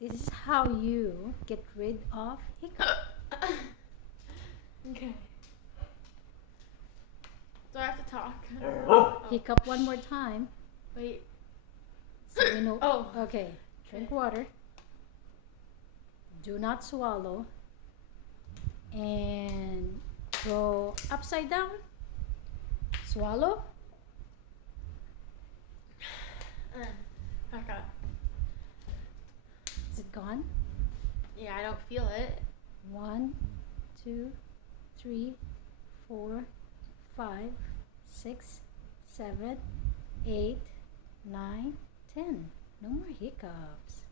This is how you get rid of hiccup. Okay. Do I have to talk? Hiccup one more time. Wait. So we know. Oh. Okay. Drink water. Do not swallow. And go upside down. Swallow. Back up. Is it gone? Yeah, I don't feel it. 1, 2, 3, 4, 5, 6, 7, 8, 9, 10. No more hiccups.